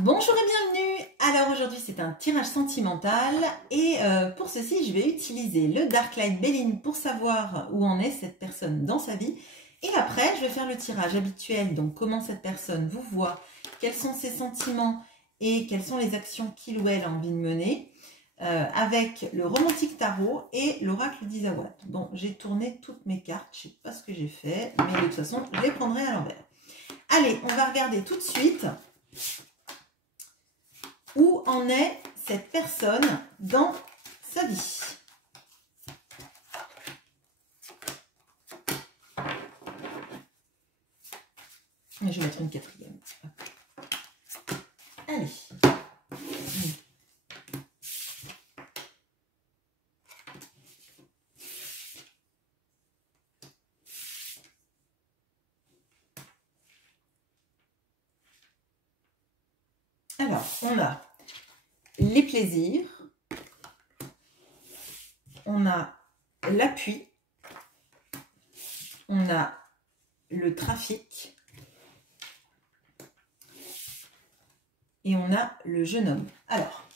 Bonjour et bienvenue. Alors aujourd'hui c'est un tirage sentimental et pour ceci je vais utiliser le Dark Light Béline pour savoir où en est cette personne dans sa vie. Et après je vais faire le tirage habituel, donc comment cette personne vous voit, quels sont ses sentiments et quelles sont les actions qu'il ou elle a envie de mener, avec le romantique tarot et l'oracle d'Isawat. Bon, j'ai tourné toutes mes cartes, je ne sais pas ce que j'ai fait, mais de toute façon je les prendrai à l'envers. Allez, on va regarder tout de suite où en est cette personne dans sa vie. Je vais mettre une quatrième. Allez. Alors, on a les plaisirs, on a l'appui, on a le trafic et on a le jeune homme. Alors,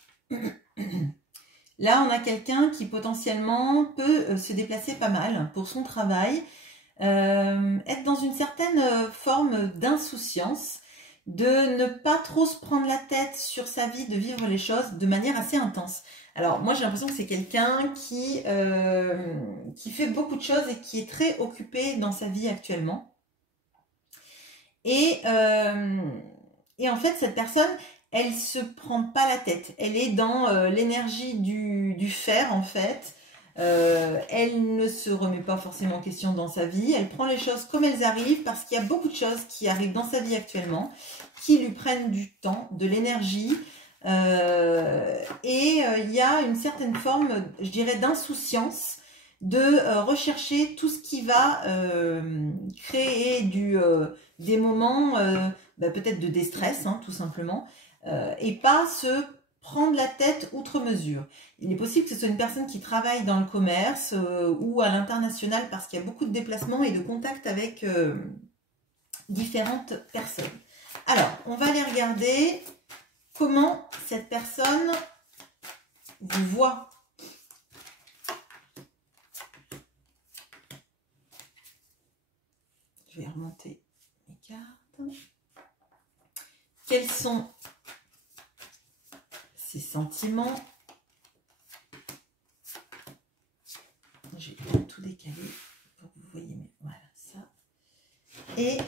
là on a quelqu'un qui potentiellement peut se déplacer pas mal pour son travail, être dans une certaine forme d'insouciance, de ne pas trop se prendre la tête sur sa vie, de vivre les choses de manière assez intense. Alors moi j'ai l'impression que c'est quelqu'un qui fait beaucoup de choses et qui est très occupé dans sa vie actuellement. Et en fait cette personne, elle se prend pas la tête. Elle est dans l'énergie du faire en fait. Elle ne se remet pas forcément en question dans sa vie, elle prend les choses comme elles arrivent parce qu'il y a beaucoup de choses qui arrivent dans sa vie actuellement qui lui prennent du temps, de l'énergie et il y a une certaine forme, je dirais, d'insouciance de rechercher tout ce qui va créer des moments peut-être de déstress, hein, tout simplement, et pas se prendre la tête outre mesure. Il est possible que ce soit une personne qui travaille dans le commerce ou à l'international parce qu'il y a beaucoup de déplacements et de contacts avec différentes personnes. Alors, on va aller regarder comment cette personne vous voit. Je vais remonter mes cartes. Quels sont ses sentiments? J'ai tout décalé pour que vous voyez, mais voilà ça. Et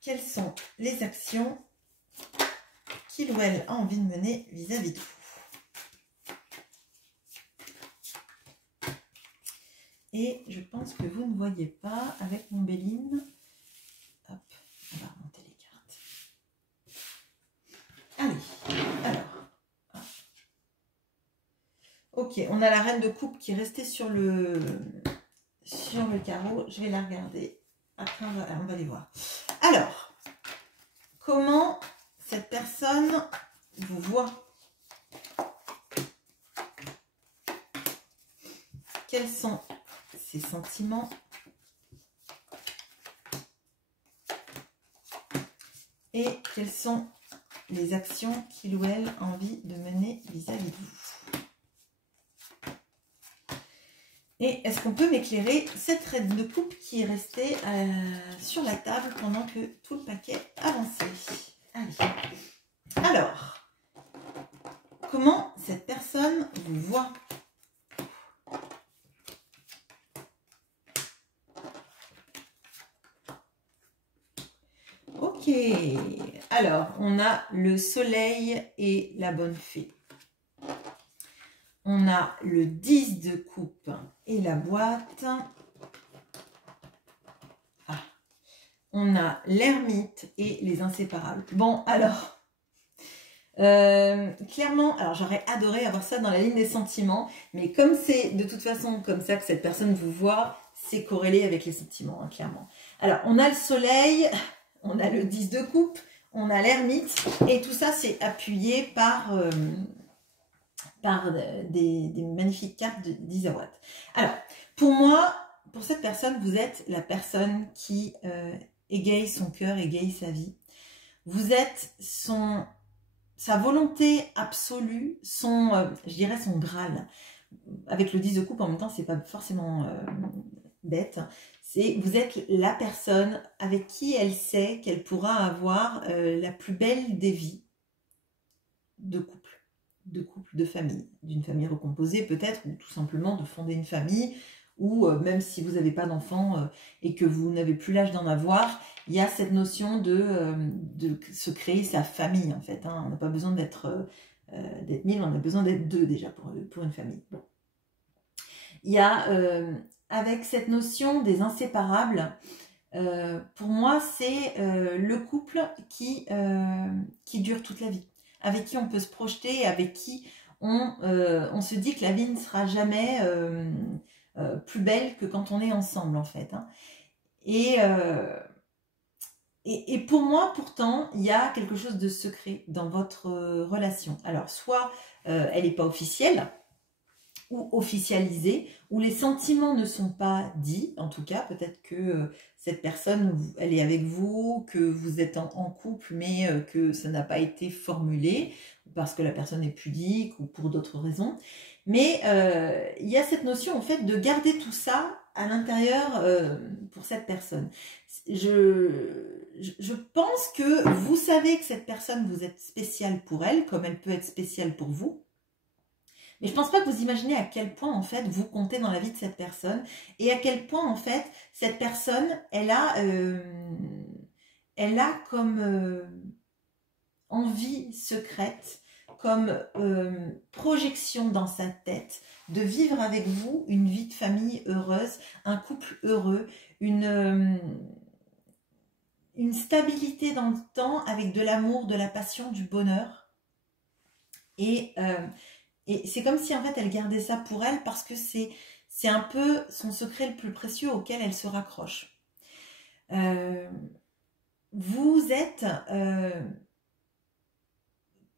quelles sont les actions qu'il ou elle a envie de mener vis-à-vis de vous? Et je pense que vous ne voyez pas avec mon Béline. Hop, on va remonter les cartes. Allez, alors. Ok, on a la reine de coupe qui est restée sur le carreau. Je vais la regarder. Après, on va les voir. Alors, comment cette personne vous voit? Quels sont ses sentiments? Et quelles sont les actions qu'il ou elle a envie de mener vis-à-vis de vous? Et est-ce qu'on peut m'éclairer cette reine de coupe qui est restée sur la table pendant que tout le paquet avançait? Allez. Alors, comment cette personne vous voit? Ok. Alors, on a le soleil et la bonne fée. On a le 10 de coupe et la boîte. Ah. On a l'ermite et les inséparables. Bon, alors, clairement, alors j'aurais adoré avoir ça dans la ligne des sentiments, mais comme c'est de toute façon comme ça que cette personne vous voit, c'est corrélé avec les sentiments, hein, clairement. Alors, on a le soleil, on a le 10 de coupe, on a l'ermite, et tout ça, c'est appuyé par des magnifiques cartes d'Isawat. Alors, pour moi, pour cette personne, vous êtes la personne qui égaye son cœur, égaye sa vie. Vous êtes son sa volonté absolue, je dirais son Graal. Avec le 10 de coupe, en même temps, c'est pas forcément bête. Vous êtes la personne avec qui elle sait qu'elle pourra avoir la plus belle des vies de couple, de famille, d'une famille recomposée peut-être, ou tout simplement de fonder une famille, ou même si vous n'avez pas d'enfants et que vous n'avez plus l'âge d'en avoir, il y a cette notion de se créer sa famille en fait. Hein. On n'a pas besoin d'être 1000, on a besoin d'être 2 déjà pour une famille. Bon. Il y a avec cette notion des inséparables, pour moi c'est le couple qui dure toute la vie, avec qui on peut se projeter, avec qui on se dit que la vie ne sera jamais plus belle que quand on est ensemble en fait. Hein. Et pour moi, pourtant, il y a quelque chose de secret dans votre relation. Alors, soit elle n'est pas officielle, ou officialisée, où les sentiments ne sont pas dits, en tout cas, peut-être que cette personne, elle est avec vous, que vous êtes en couple, mais que ça n'a pas été formulé, parce que la personne est pudique, ou pour d'autres raisons. Mais il y a cette notion, en fait, de garder tout ça à l'intérieur pour cette personne. Je pense que vous savez que cette personne, vous êtes spécial pour elle, comme elle peut être spéciale pour vous. Mais je ne pense pas que vous imaginez à quel point, en fait, vous comptez dans la vie de cette personne et à quel point, en fait, cette personne, elle a comme envie secrète, comme projection dans sa tête de vivre avec vous une vie de famille heureuse, un couple heureux, une stabilité dans le temps avec de l'amour, de la passion, du bonheur. Et c'est comme si en fait elle gardait ça pour elle parce que c'est un peu son secret le plus précieux auquel elle se raccroche. Vous êtes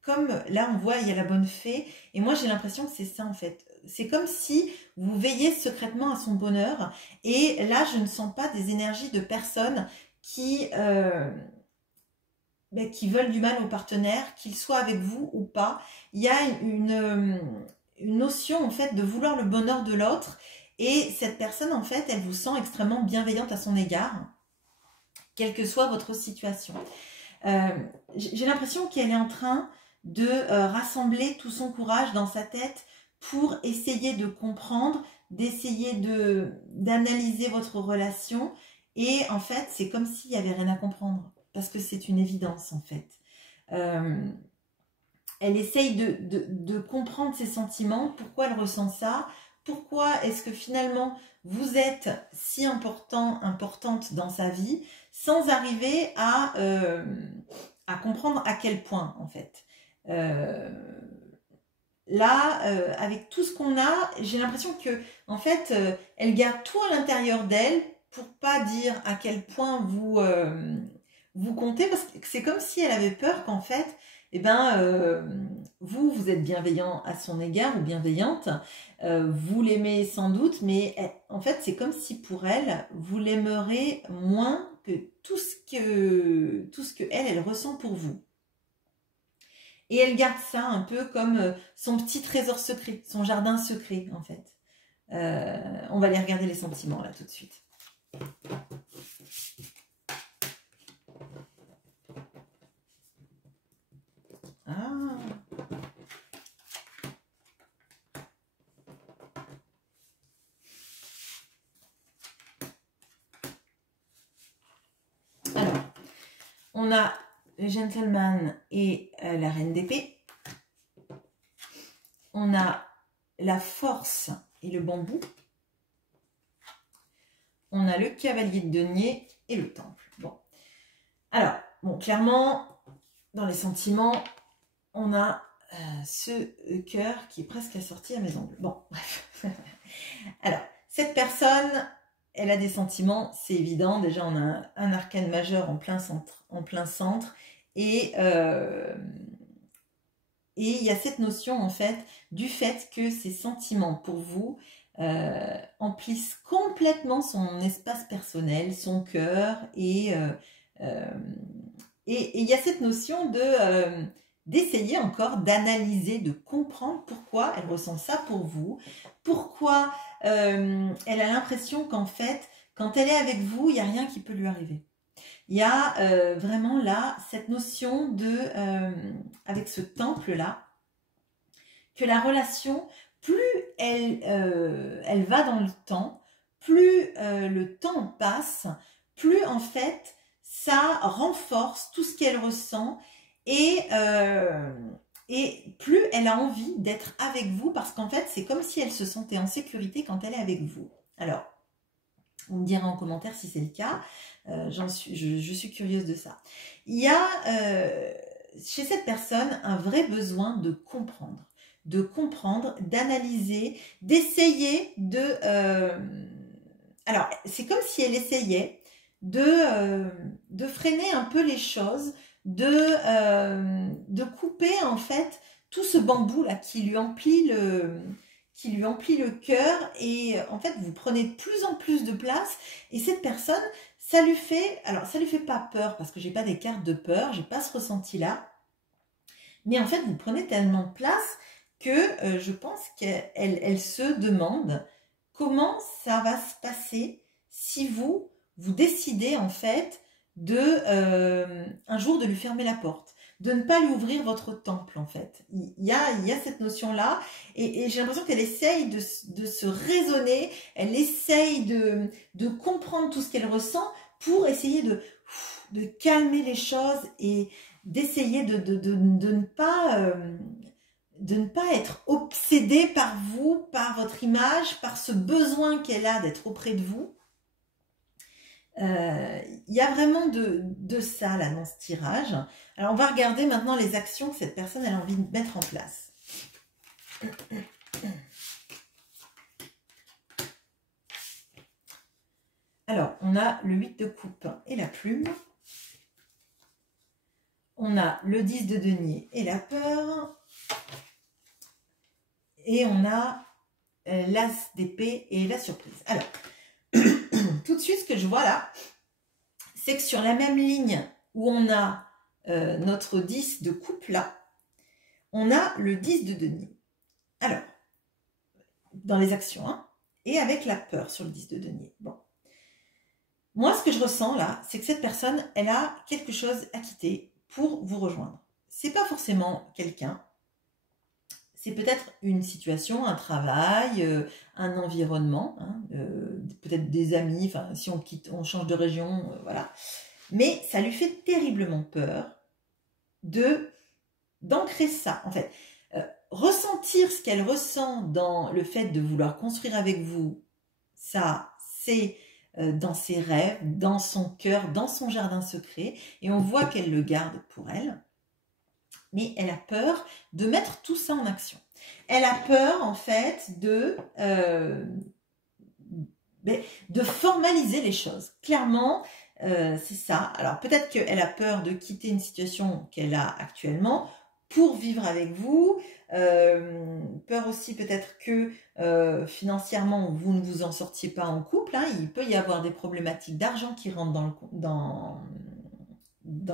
comme là on voit il y a la bonne fée et moi j'ai l'impression que c'est ça en fait. C'est comme si vous veillez secrètement à son bonheur et là je ne sens pas des énergies de personnes qui veulent du mal au partenaire, qu'il soit avec vous ou pas. Il y a une notion en fait de vouloir le bonheur de l'autre et cette personne en fait elle vous sent extrêmement bienveillante à son égard, quelle que soit votre situation. J'ai l'impression qu'elle est en train de rassembler tout son courage dans sa tête pour essayer de comprendre, d'essayer d'analyser votre relation et en fait c'est comme s'il n'y avait rien à comprendre. Parce que c'est une évidence en fait. Elle essaye de comprendre ses sentiments, pourquoi elle ressent ça, pourquoi est-ce que finalement vous êtes si importante dans sa vie, sans arriver à comprendre à quel point en fait. Là, avec tout ce qu'on a, j'ai l'impression que en fait, elle garde tout à l'intérieur d'elle pour pas dire à quel point vous comptez, parce que c'est comme si elle avait peur qu'en fait, vous êtes bienveillant à son égard ou bienveillante, vous l'aimez sans doute, mais en fait, c'est comme si pour elle, vous l'aimerez moins que tout ce que elle ressent pour vous. Et elle garde ça un peu comme son petit trésor secret, son jardin secret, en fait. On va aller regarder les sentiments, là, tout de suite. Ah. Alors, on a le gentleman et la reine d'épée. On a la force et le bambou. On a le cavalier de denier et le temple. Bon. Alors, bon, clairement, dans les sentiments, on a ce cœur qui est presque assorti à mes ongles. Bon, bref. Alors, cette personne, elle a des sentiments, c'est évident. Déjà, on a un arcane majeur en plein centre. Et il y a cette notion, en fait, du fait que ces sentiments, pour vous, emplissent complètement son espace personnel, son cœur. Et il y a cette notion de... d'essayer encore d'analyser, de comprendre pourquoi elle ressent ça pour vous, pourquoi elle a l'impression qu'en fait, quand elle est avec vous, il n'y a rien qui peut lui arriver. Il y a vraiment là cette notion de, avec ce temple-là, que la relation, plus elle va dans le temps, plus le temps passe, plus en fait ça renforce tout ce qu'elle ressent et plus elle a envie d'être avec vous parce qu'en fait c'est comme si elle se sentait en sécurité quand elle est avec vous. Alors, vous me direz en commentaire si c'est le cas, je suis curieuse de ça. Il y a chez cette personne un vrai besoin de comprendre, d'analyser, d'essayer de... alors, c'est comme si elle essayait de freiner un peu les choses, de couper en fait tout ce bambou là qui lui emplit le cœur et en fait vous prenez de plus en plus de place et cette personne ça lui fait pas peur parce que j'ai pas des cartes de peur, j'ai pas ce ressenti là, mais en fait vous prenez tellement de place que je pense qu'elle se demande comment ça va se passer si vous décidez en fait un jour de lui fermer la porte, de ne pas lui ouvrir votre temple en fait. Il y a cette notion-là et j'ai l'impression qu'elle essaye de se raisonner, elle essaye de comprendre tout ce qu'elle ressent pour essayer de calmer les choses et d'essayer de ne pas être obsédée par vous, par votre image, par ce besoin qu'elle a d'être auprès de vous. Il y a vraiment de ça là dans ce tirage. Alors on va regarder maintenant les actions que cette personne a envie de mettre en place. Alors on a le 8 de coupe et la plume. On a le 10 de denier et la peur. Et on a l'as d'épée et la surprise. Alors, tout de suite, ce que je vois là, c'est que sur la même ligne où on a notre 10 de coupe là, on a le 10 de denier. Alors, dans les actions, hein, et avec la peur sur le 10 de denier. Bon. Moi, ce que je ressens là, c'est que cette personne, elle a quelque chose à quitter pour vous rejoindre. C'est pas forcément quelqu'un. C'est peut-être une situation, un travail, un environnement, hein, peut-être des amis, enfin si on quitte, on change de région, voilà. Mais ça lui fait terriblement peur d'ancrer ça, en fait. Ressentir ce qu'elle ressent dans le fait de vouloir construire avec vous, ça, c'est dans ses rêves, dans son cœur, dans son jardin secret, et on voit qu'elle le garde pour elle. Mais elle a peur de mettre tout ça en action. Elle a peur, en fait, de formaliser les choses. Clairement, c'est ça. Alors, peut-être qu'elle a peur de quitter une situation qu'elle a actuellement pour vivre avec vous. Peur aussi, peut-être que financièrement, vous ne vous en sortiez pas en couple. Hein. Il peut y avoir des problématiques d'argent qui rentrent dans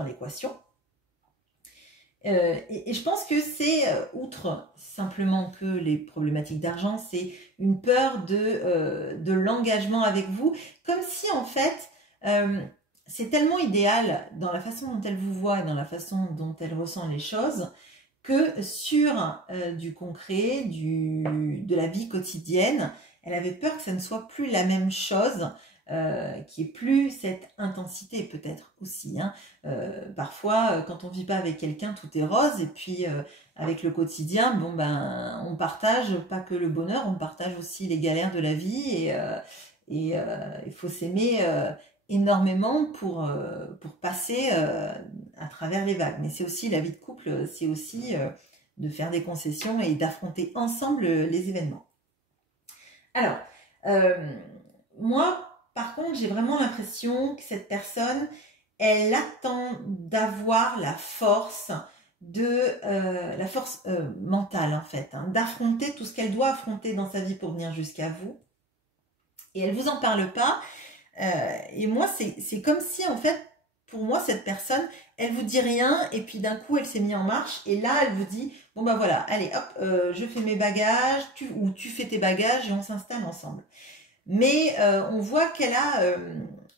l'équation. Et je pense que c'est, outre simplement que les problématiques d'argent, c'est une peur de l'engagement avec vous, comme si en fait, c'est tellement idéal dans la façon dont elle vous voit et dans la façon dont elle ressent les choses, que sur du concret, de la vie quotidienne, elle avait peur que ça ne soit plus la même chose, qui est plus cette intensité peut-être aussi. Hein. Parfois, quand on vit pas avec quelqu'un, tout est rose. Et puis, avec le quotidien, bon ben, on partage pas que le bonheur, on partage aussi les galères de la vie. Et il faut s'aimer énormément pour passer à travers les vagues. Mais c'est aussi la vie de couple, c'est aussi de faire des concessions et d'affronter ensemble les événements. Alors, moi, par contre, j'ai vraiment l'impression que cette personne, elle attend d'avoir la force mentale en fait, hein, d'affronter tout ce qu'elle doit affronter dans sa vie pour venir jusqu'à vous. Et elle vous en parle pas. Et moi, c'est comme si en fait, pour moi, cette personne, elle vous dit rien et puis d'un coup, elle s'est mise en marche et là, elle vous dit, bon bah voilà, allez hop, je fais mes bagages, ou tu fais tes bagages et on s'installe ensemble. Mais on voit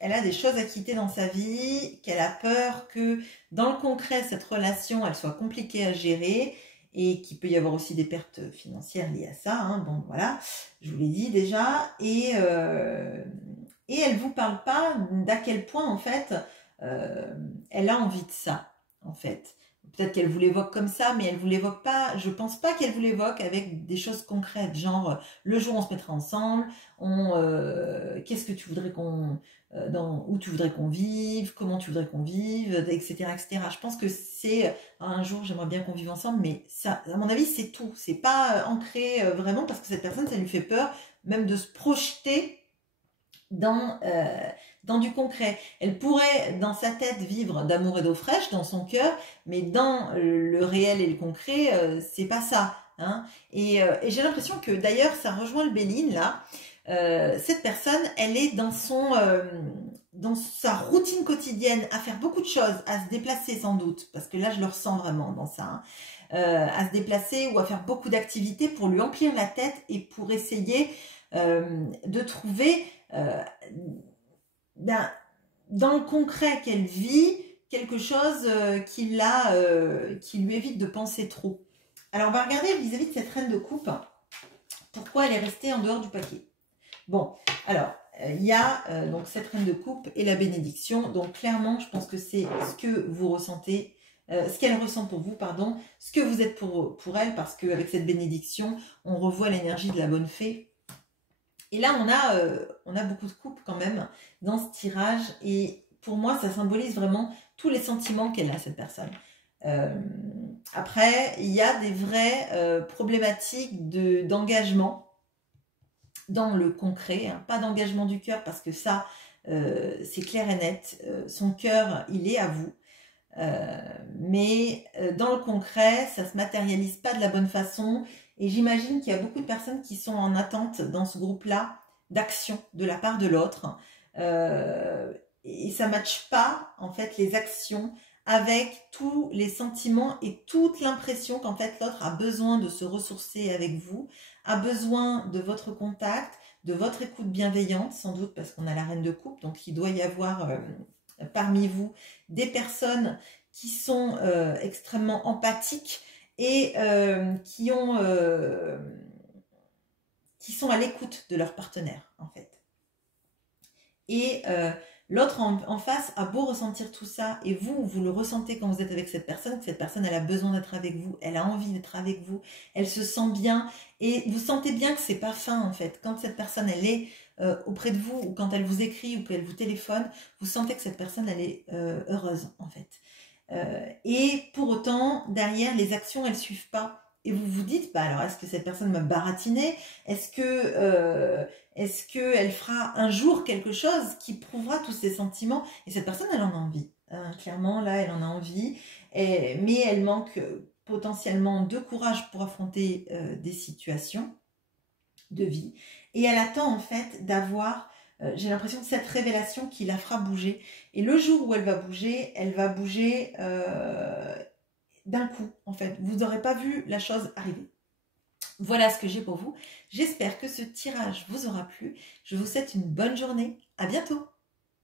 elle a des choses à quitter dans sa vie, qu'elle a peur que dans le concret, cette relation, elle soit compliquée à gérer et qu'il peut y avoir aussi des pertes financières liées à ça. Hein. Bon, voilà, je vous l'ai dit déjà. Et elle vous parle pas d'à quel point, en fait, elle a envie de ça, en fait. Peut-être qu'elle vous l'évoque comme ça, mais elle vous l'évoque pas. Je pense pas qu'elle vous l'évoque avec des choses concrètes, genre le jour où on se mettra ensemble, qu'est-ce que tu voudrais où tu voudrais qu'on vive, comment tu voudrais qu'on vive, etc., etc. Je pense que c'est un jour j'aimerais bien qu'on vive ensemble, mais ça, à mon avis, c'est tout. C'est pas ancré vraiment parce que cette personne, ça lui fait peur, même de se projeter dans du concret. Elle pourrait, dans sa tête, vivre d'amour et d'eau fraîche, dans son cœur, mais dans le réel et le concret, c'est pas ça. Hein. Et j'ai l'impression que, d'ailleurs, ça rejoint le Béline, là. Cette personne, elle est dans sa routine quotidienne, à faire beaucoup de choses, à se déplacer sans doute, parce que là, je le ressens vraiment dans ça. Hein. À se déplacer ou à faire beaucoup d'activités pour lui emplir la tête et pour essayer de trouver dans le concret qu'elle vit quelque chose qui lui évite de penser trop. Alors on va regarder vis-à-vis de cette reine de coupe pourquoi elle est restée en dehors du paquet. Bon, alors il y a donc cette reine de coupe et la bénédiction. Donc clairement, je pense que c'est ce que vous ressentez, ce qu'elle ressent pour vous, pardon, ce que vous êtes pour elle, parce qu'avec cette bénédiction, on revoit l'énergie de la bonne fée. Et là, on a beaucoup de coupes quand même dans ce tirage. Et pour moi, ça symbolise vraiment tous les sentiments qu'elle a, cette personne. Après, il y a des vraies problématiques d'engagement dans le concret. Hein, pas d'engagement du cœur parce que ça, c'est clair et net. Son cœur, il est à vous. Mais dans le concret, ça ne se matérialise pas de la bonne façon. Et j'imagine qu'il y a beaucoup de personnes qui sont en attente dans ce groupe-là d'action de la part de l'autre. Et ça ne matche pas, en fait, les actions avec tous les sentiments et toute l'impression qu'en fait, l'autre a besoin de se ressourcer avec vous, a besoin de votre contact, de votre écoute bienveillante, sans doute parce qu'on a la reine de coupe, donc il doit y avoir parmi vous des personnes qui sont extrêmement empathiques et qui sont à l'écoute de leur partenaire, en fait. Et l'autre en face a beau ressentir tout ça, et vous le ressentez quand vous êtes avec cette personne, que cette personne, elle a besoin d'être avec vous, elle a envie d'être avec vous, elle se sent bien, et vous sentez bien que c'est pas fin, en fait. Quand cette personne, elle est auprès de vous, ou quand elle vous écrit, ou qu'elle vous téléphone, vous sentez que cette personne, elle est heureuse, en fait. Et pour autant, derrière, les actions, elles suivent pas. Et vous vous dites, bah alors, est-ce que cette personne m'a baratiné? Est-ce qu'elle fera un jour quelque chose qui prouvera tous ces sentiments? Et cette personne, elle en a envie. Clairement, là, elle en a envie. Mais elle manque potentiellement de courage pour affronter des situations de vie. Et elle attend, en fait, d'avoir... j'ai l'impression de cette révélation qui la fera bouger. Et le jour où elle va bouger d'un coup, en fait. Vous n'aurez pas vu la chose arriver. Voilà ce que j'ai pour vous. J'espère que ce tirage vous aura plu. Je vous souhaite une bonne journée. À bientôt.